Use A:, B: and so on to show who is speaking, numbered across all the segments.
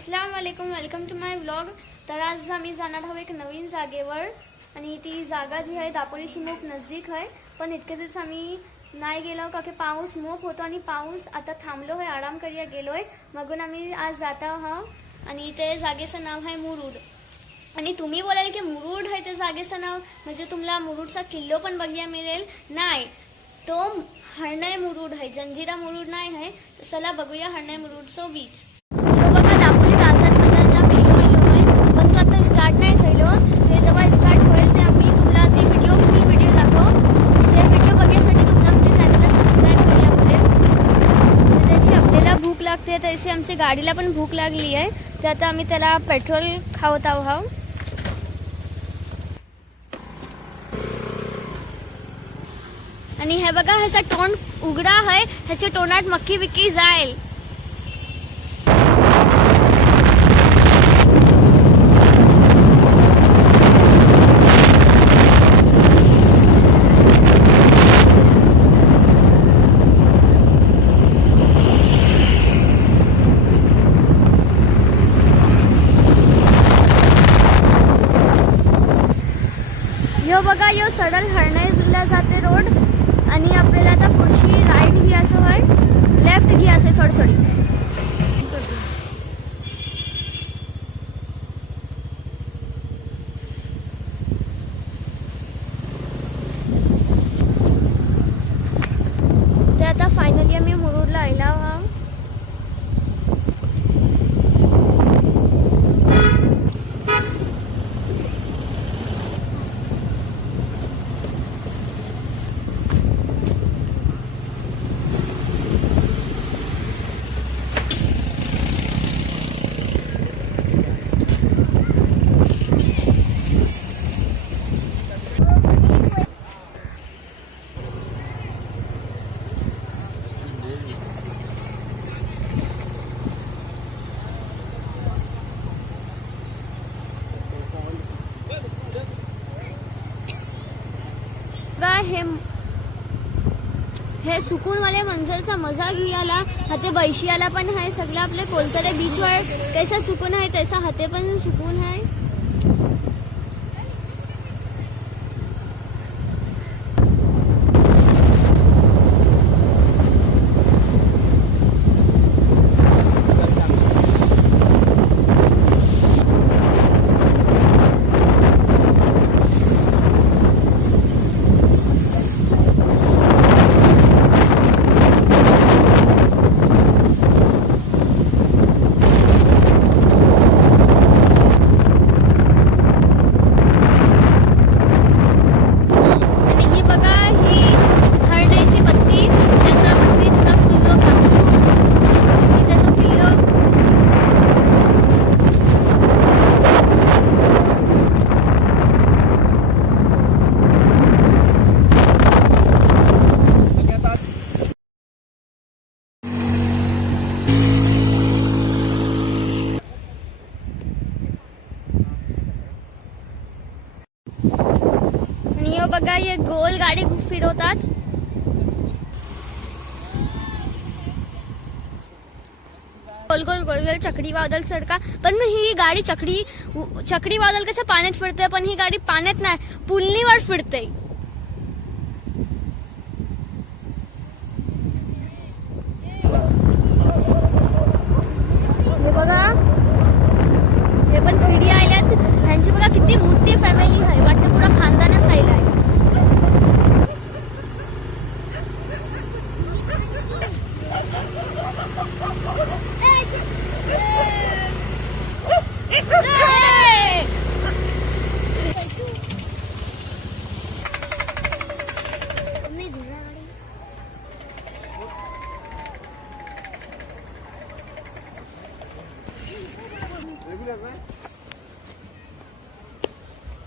A: अस्सलाम वालेकुम welcome to my vlog तर आज आम्ही जाणार आहोत एक नवीन जागेवर. आणि ती जागा जी आहे दापोली शिमोप नजदीक आहे. पण इतके दिवस आम्ही नाही गेलो का की पाऊस मोप होतो आणि पाऊस आता थांबलो आहे आराम करूया आहे मगून आम्ही आज जात आहोत. आणि ते जागेचं नाव आहे मुरुड. आणि तुम्ही बोलाल की मुरुड आहे त्या जागेचं नाव म्हणजे तुम्हाला मुरुडचा किल्लो पण बघायला मिळेल. नाही तो हरणय मुरुड आहे जंजिरा मुरुड नाही आहे. चला बघूया हरणय मुरुडचं बीच तो बघा दापोलीत आझाद मैदानला मेलो आलो आहे पण तो आता स्टार्ट नाही झालो ते जेव्हा स्टार्ट होईल ते आम्ही तुम्हाला ती व्हिडिओ फुल व्हिडिओ दाखव ते व्हिडिओ बघण्यासाठी तुम्हाला आमच्या चॅनलला सबस्क्राईब करायला पडेल त्याची आपल्याला ते लागते तशी आमच्या गाडीला पण भूक लागली आहे. तर आता आम्ही त्याला पेट्रोल खावत आहोत आणि हे बघा ह्याचा तोंड उघडा आहे ह्याच्या तोंडात मक्की विक्की जाईल यो बघा यो सडल हरण्याला जाते रोड आणि आपल्याला आता पुढची राईट घ्यायचं आहे लेफ्ट घ्यायचं आहे सडसडी ते आता फायनली आम्ही मुरुडला आयला हा बघा हे हे सुकूनवाले मंजरचा मजा घ्यायला हाते बैशियाला पण आहे सगळं. आपले कोलतरे बीचवर कैसा सुकून आहे तैसा हाते पण सुकून आहे आणि ही बघा ही हरण्याची बत्ती त्याचं मी तुला फुल ब्लॉग दाखवलं होतं हे त्याचं किल्लो आणि हे बघा हे गोल गाडी फिरवतात. गोल गोल गोल गोल चक्री वादळ सडका. पण ही गाडी चक्री चक्री वादळ कसं पाण्यात फिरते? पण ही गाडी पाण्यात नाही पुलनीवर फिरते हे बघा हे पण फिडी आल्यात ह्यांची बघा किती मोठी फॅमिली आहे वाटतं पुढं खानदानच आहे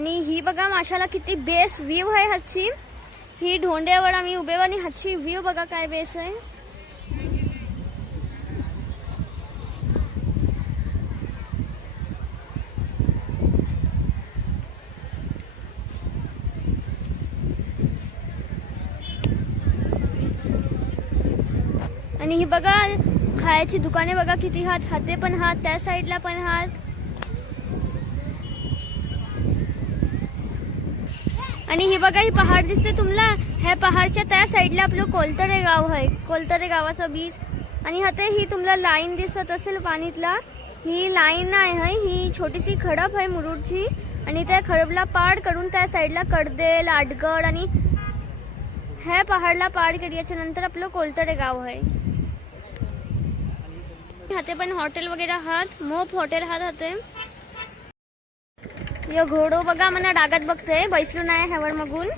A: आणि ही बघा माशाला किती बेस व्ह्यू आहे हाची ही ढोंड्यावर आम्ही उभे आणि हाची व्ह्यू बघा काय बेस आहे. बघा खायची दुकाने बघा किती हात. हाते पण हात त्या साईडला पण हात. आणि ही बघा ही पहाड दिसते तुम्हाला. ह्या पहाडच्या त्या साईडला आपलं कोलतरे गाव आहे. कोलतरे गावाचं बीच आणि हाते ही तुम्हाला लाईन दिसत असेल पाणीतला. ही लाईन नाही आहे. ही छोटीशी खडप आहे मुरुडची. आणि त्या खडपला पाड करून त्या साईडला कडदेल आडगड आणि ह्या पहाडला पाड केल्याच्यानंतर आपलं कोलतरे गाव आहे. हाते पण हॉटेल वगैरे आहात. मोप हॉटेल आहात हाते. यो घोडो बघा मला डागात बघते बैसलो नाही ह्यावर मगून.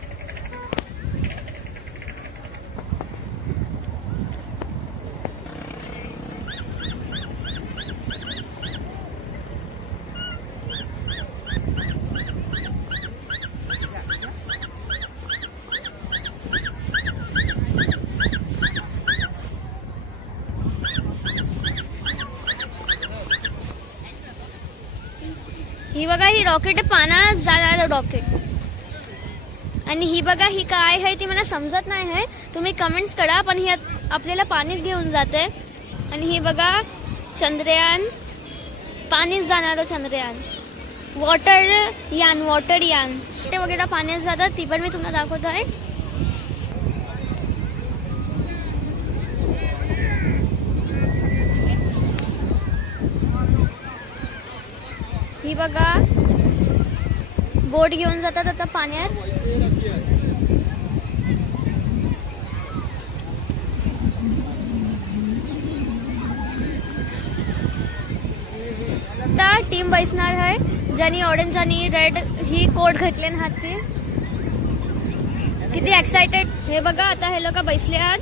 A: बघा ही रॉकेट पाना जाणारं रॉकेट आणि ही बघा ही काय आहे ती मला समजत नाही आहे. तुम्ही कमेंट्स करा पण ही आपल्याला पाणीत घेऊन जाते. आणि ही बघा चंद्रयान. पाणीच जाणारं चंद्रयान. वॉटर यान वॉटर यान. ते वगैरे पाण्यात जातात ती पण मी तुम्हाला दाखवत आहे. ही बघा बोट घेऊन जातात आता पाण्यात. आता टीम बसणार आहे. ज्यांनी ऑरेंज आणि रेड ही कोट घातले हात ते किती एक्साइटेड हे बघा आता हे लोक बसले आहात.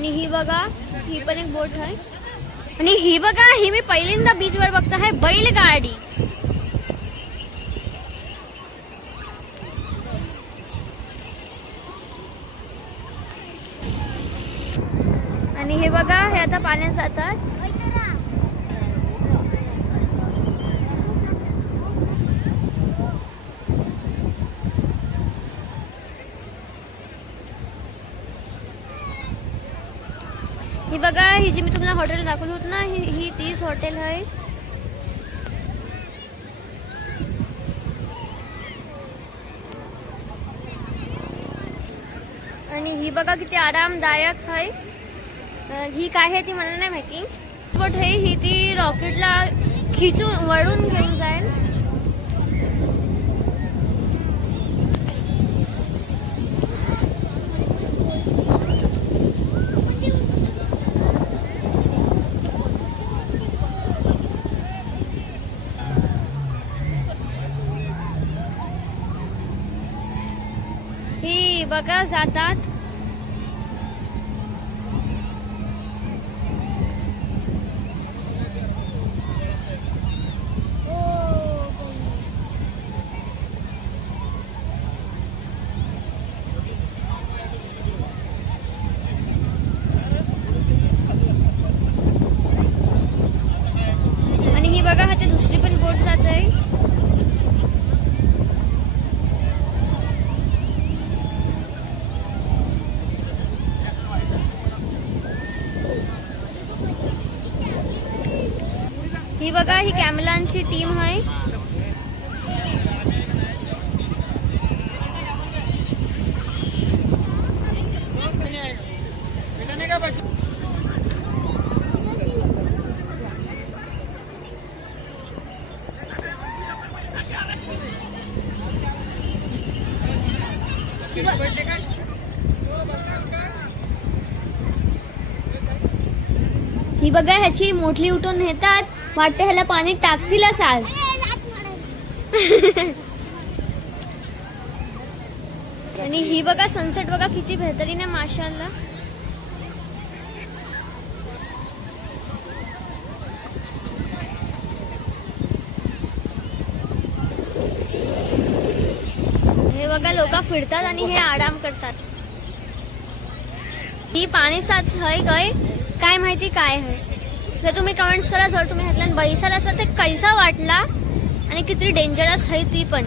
A: आणि ही बघा ही पण एक बोट आहे. आणि ही बघा ही मी पहिल्यांदा बीच वर बघत आहे बैलगाडी. आणि हे बघा हे आता पाण्यात जातात ही बघा ही जी मी तुम्हाला हॉटेल दाखवली होत ना ही ही तीच हॉटेल आहे. आणि ही बघा किती आरामदायक आहे. ही काय आहे ती मला नाही माहिती. बट हे ही ती रॉकेटला खिचून वळून घेऊन जाईल ही बघा जातात आणि ही बघा हा ते दुसरी पण बोट जात आहे ही बघा ही कॅमलांची टीम आहे. ही बघा ह्याची मोठली उठून नेतात. वाटते ह्याला पाणी टाकतील आज आणि ही बघा सनसेट बघा किती बेहतरीन आहे माशाला. हे बघा लोक फिरतात आणि हे आराम करतात. ही पाणी साच हय काय काय माहिती काय हाय जर तुम्ही कमेंट्स करा जर तुम्ही ह्यातल्या बैसाला असाल तर कैसा वाटला? आणि किती डेंजरस आहे ती पण.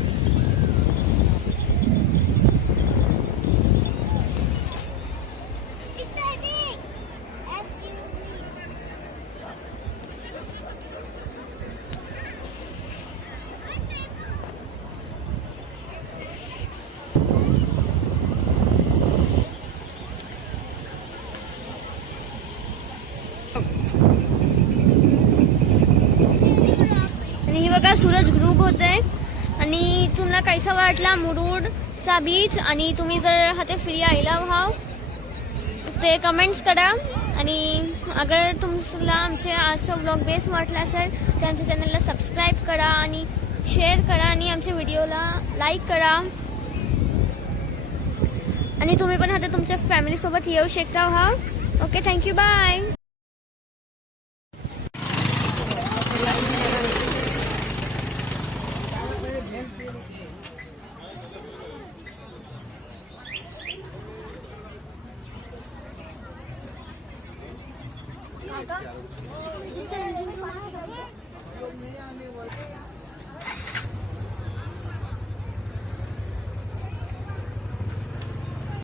A: बघा सूरज ग्रुप होत आहे आणि तुम्हाला कैसा वाटला मुरुडचा बीच आणि तुम्ही जर हाते फ्री आयला व्हाव ते कमेंट्स करा. आणि अगर तुम्हाला आमचे आजचा ब्लॉग बेस्ट वाटला असेल तर आमच्या चॅनलला सबस्क्राईब करा आणि शेअर करा आणि आमच्या व्हिडिओला लाईक करा. आणि तुम्ही पण आता तुमच्या फॅमिलीसोबत येऊ शकता हा ओके थँक्यू बाय 好的